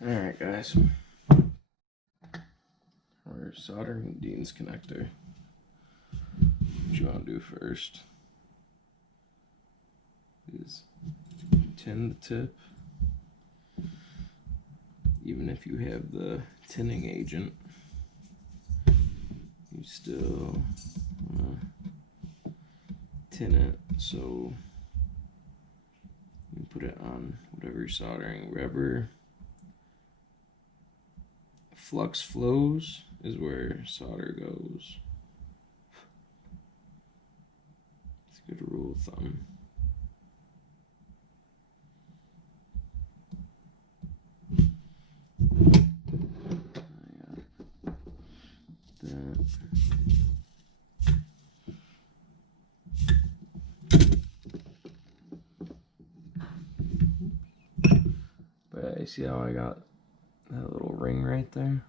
Alright guys, we're soldering Dean's connector. What you want to do first is tin the tip. Even if you have the tinning agent, you still tin it so you put it on whatever you're soldering. Wherever flux flows is where solder goes. It's a good rule of thumb. But you see how I got that little ring right there?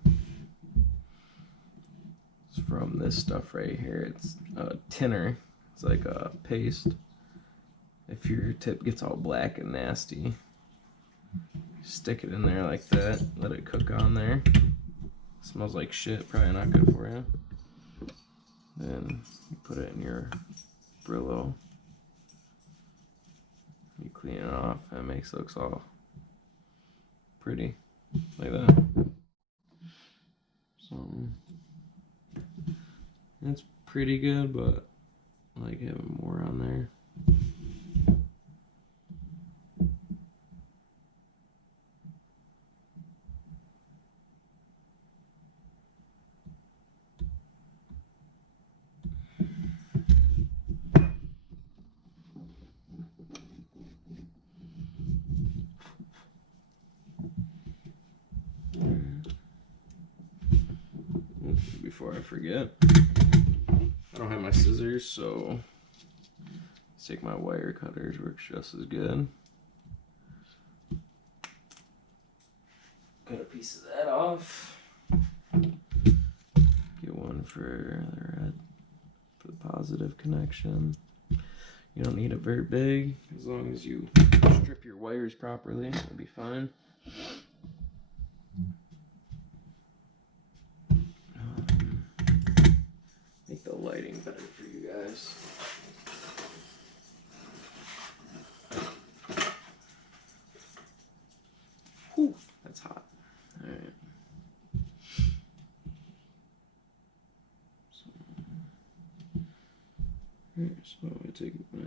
It's from this stuff right here. It's a tinner. It's like a paste. If your tip gets all black and nasty, stick it in there like that. Let it cook on there. Smells like shit. Probably not good for you. Then you put it in your Brillo. You clean it off. That makes it looks all pretty like that. So it's pretty good, but I like having more on there. Before I forget, I don't have my scissors, so let's take my wire cutters, works just as good. Cut a piece of that off. Get one for the red, for the positive connection. You don't need it very big, as long as you strip your wires properly, it'll be fine. Make the lighting better for you guys. Whew, that's hot. Alright. So I take my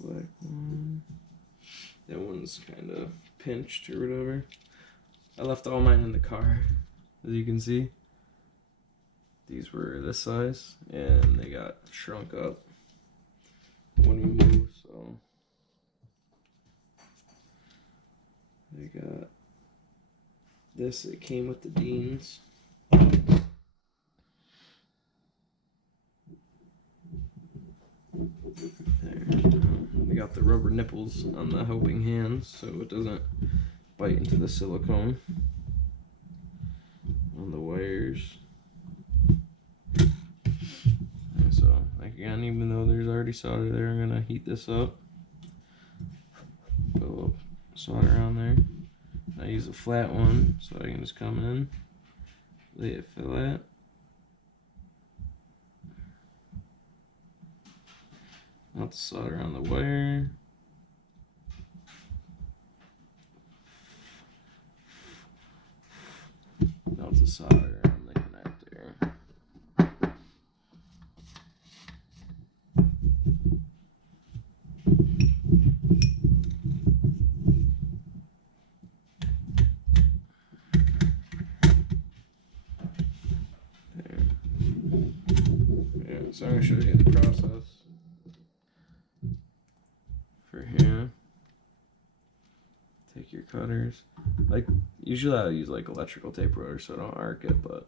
black one. That one's kind of pinched or whatever. I left all mine in the car, as you can see. These were this size, and they got shrunk up when we moved, so they got this. It came with the Deans. There. We got the rubber nipples on the helping hands so it doesn't bite into the silicone on the wires. And so, like again, even though there's already solder there, I'm gonna heat this up. Put a little solder on there. I use a flat one so I can just come in, lay it flat. Melt the solder on the wire. Melt the solder on the connector. There. Yeah, so I'm going to show you the process for here. Take your cutters. Like, usually I use like electrical tape rotor so I don't arc it, but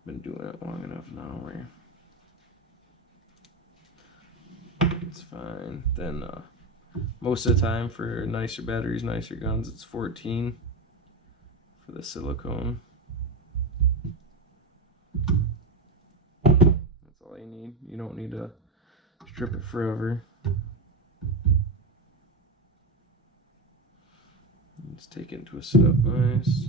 I've been doing it long enough now where it's fine. Then most of the time for nicer batteries, nicer guns, it's 14 for the silicone. That's all you need. You don't need trip it forever. Let's take it and twist it up nice.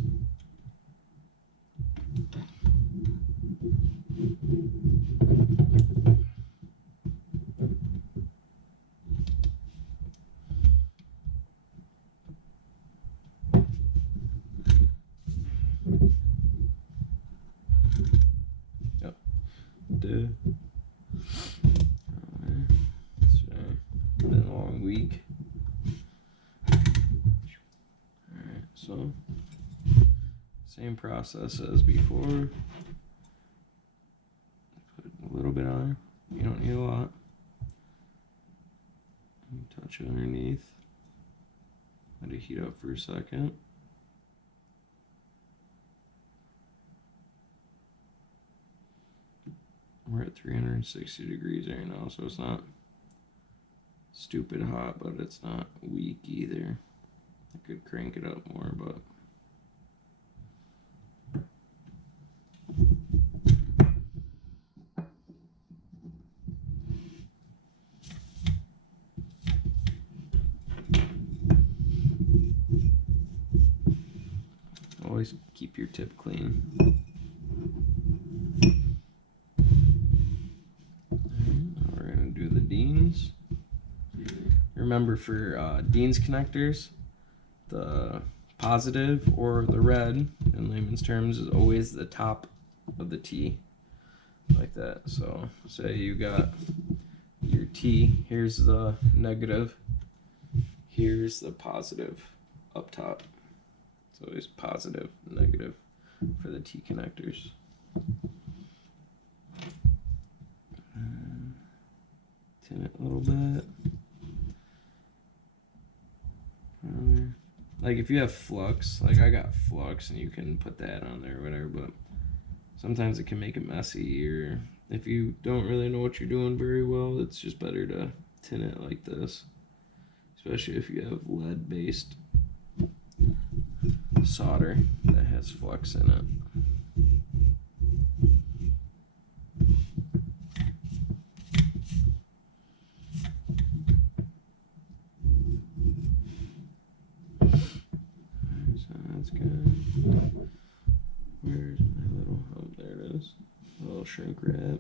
Yep. Duh. Been a long week. Alright, so same process as before. Put a little bit on. You don't need a lot. Touch it underneath. Let it heat up for a second. We're at 360 degrees right now, so it's not stupid hot, but it's not weak either. I could crank it up more, but always keep your tip clean. Now we're gonna do the Deans. Remember, for Dean's connectors, the positive, or the red in layman's terms, is always the top of the T, like that. So say you got your T, here's the negative, here's the positive up top. It's always positive, negative for the T connectors. Tin it a little bit. Like if you have flux, like I got flux, and you can put that on there or whatever, but sometimes it can make it messy, or if you don't really know what you're doing very well, it's just better to tin it like this, especially if you have lead-based solder that has flux in it. So that's good. Where's my little, oh there it is, a little shrink wrap.